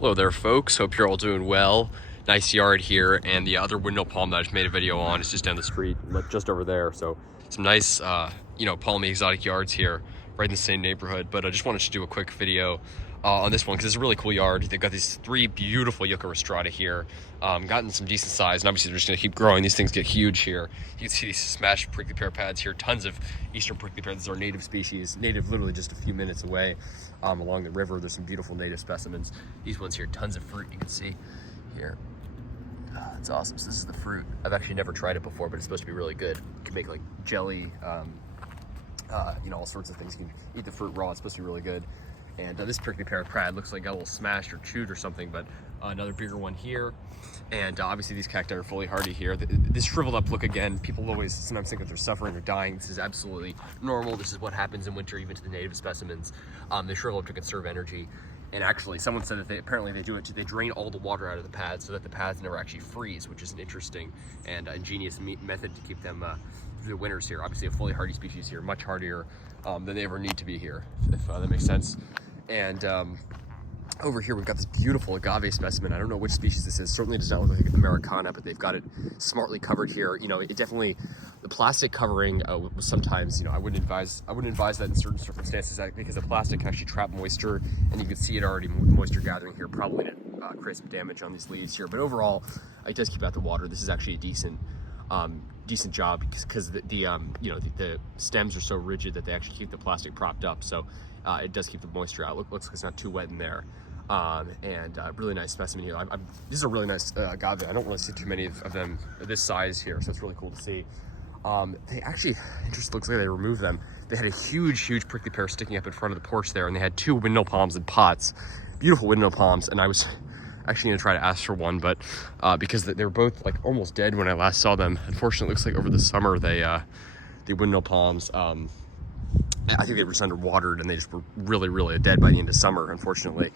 Hello there, folks. Hope you're all doing well. Nice yard here, and the other windmill palm that I just made a video on is just down the street, just over there. So some nice, palmy exotic yards here, right in the same neighborhood. But I just wanted to do a quick video on this one because it's a really cool yard. They've got these 3 beautiful yucca rostrata here, gotten some decent size, and obviously they're just going to keep growing. These things get huge here. You can see these smashed prickly pear pads here. Tons of eastern prickly pear. These are native species, native literally just a few minutes away along the river. There's some beautiful native specimens. These ones here, tons of fruit you can see here. Oh, that's awesome. So this is the fruit. I've actually never tried it before, but it's supposed to be really good. You can make like jelly, all sorts of things. You can eat the fruit raw. It's supposed to be really good. And this prickly pear pad looks like it got a little smashed or chewed or something, but another bigger one here. And obviously these cacti are fully hardy here. This shriveled up look again, people always sometimes think that they're suffering or dying. This is absolutely normal. This is what happens in winter, even to the native specimens. They shrivel up to conserve energy. And actually, someone said that they do it. They drain all the water out of the pads so that the pads never actually freeze, which is an interesting and ingenious method to keep them through the winters here. Obviously, a fully hardy species here, much hardier than they ever need to be here, if that makes sense. And over here, we've got this beautiful agave specimen. I don't know which species this is. Certainly does not look like Americana, but they've got it smartly covered here. It definitely, the plastic covering sometimes, I wouldn't advise that in certain circumstances because the plastic can actually trap moisture, and you can see it already moisture gathering here, probably to create some damage on these leaves here. But overall, it does keep out the water. This is actually a decent job because the stems are so rigid that they actually keep the plastic propped up. So it does keep the moisture out. Looks like it's not too wet in there. Really nice specimen here. This is a really nice agave. I don't really see too many of them this size here, so it's really cool to see. They actually, looks like they removed them. They had a huge prickly pear sticking up in front of the porch there, and they had 2 windmill palms in pots, beautiful windmill palms. And I was actually gonna try to ask for one, but because they were both like almost dead when I last saw them. Unfortunately, it looks like over the summer the windmill palms, I think they were just underwatered and they just were really dead by the end of summer, unfortunately.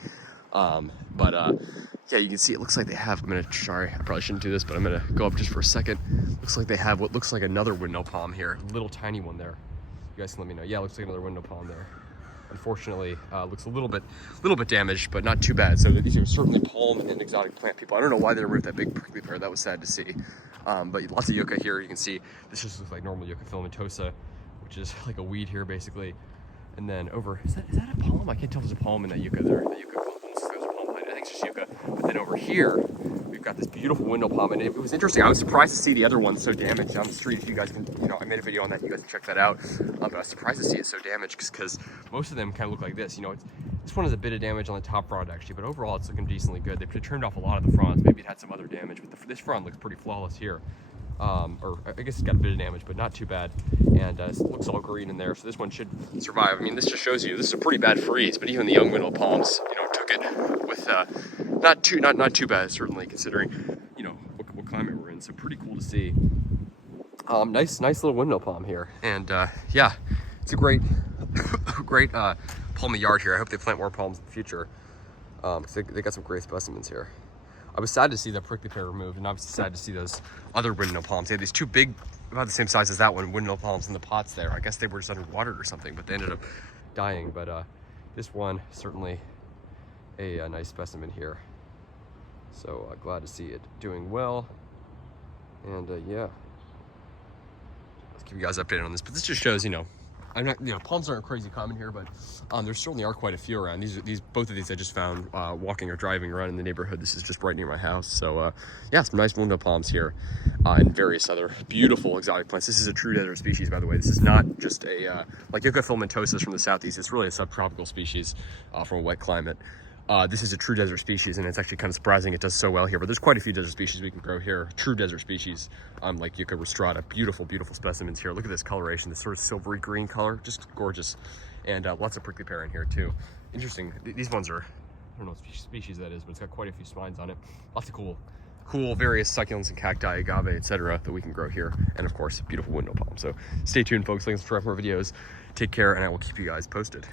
Yeah, you can see it looks like they have, sorry, I probably shouldn't do this, but I'm gonna go up just for a second. Looks like they have what looks like another windmill palm here, little tiny one there. You guys can let me know. Yeah, looks like another windmill palm there. Unfortunately, looks a little bit damaged, but not too bad. So these are certainly palm and exotic plant people. I don't know why they removed that big prickly pear. That was sad to see. But lots of yucca here. You can see this just looks like normal yucca filamentosa, which is like a weed here basically. And then over, is that a palm? I can't tell if there's a palm in that yucca there. That yucca, there's a palm behind it. I think it's just yucca. But then over here, we've got this beautiful windmill palm, and it was interesting. I was surprised to see the other one so damaged on the street. If you guys can, I made a video on that. You guys can check that out. But I was surprised to see it so damaged because most of them kind of look like this. This one has a bit of damage on the top frond actually, but overall it's looking decently good. They trimmed off a lot of the fronds. Maybe it had some other damage, but this frond looks pretty flawless here. Or I guess it's got a bit of damage, but not too bad. And it looks all green in there, so this one should survive. This just shows you this is a pretty bad freeze, but even the young windmill palms, took it with not too bad, certainly considering what climate we're in. So pretty cool to see. Nice little windmill palm here, and yeah, it's a great palmy yard here. I hope they plant more palms in the future. They got some great specimens here. I was sad to see that prickly pear removed, and obviously sad to see those other windmill palms. They had these 2 big, about the same size as that one, windmill palms in the pots there. I guess they were just underwater or something, but they ended up dying. But this one, certainly a nice specimen here. So glad to see it doing well. And yeah, let's keep you guys updated on this. But this just shows, I'm not, palms aren't crazy common here, but there certainly are quite a few around. Both of these I just found walking or driving around in the neighborhood. This is just right near my house. So yeah, some nice windmill palms here and various other beautiful exotic plants. This is a true desert species, by the way. This is not just a like yucca filamentosa from the southeast. It's really a subtropical species from a wet climate. This is a true desert species, and it's actually kind of surprising it does so well here, but there's quite a few desert species we can grow here, true desert species, like yucca rostrata. Beautiful specimens here. Look at this coloration, this sort of silvery green color, just gorgeous. And lots of prickly pear in here too. Interesting, these ones are, I don't know what species that is, but it's got quite a few spines on it. Lots of cool various succulents and cacti, agave, etc. that we can grow here. And of course, beautiful windmill palm. So stay tuned, folks. Looking for more videos. Take care, and I will keep you guys posted.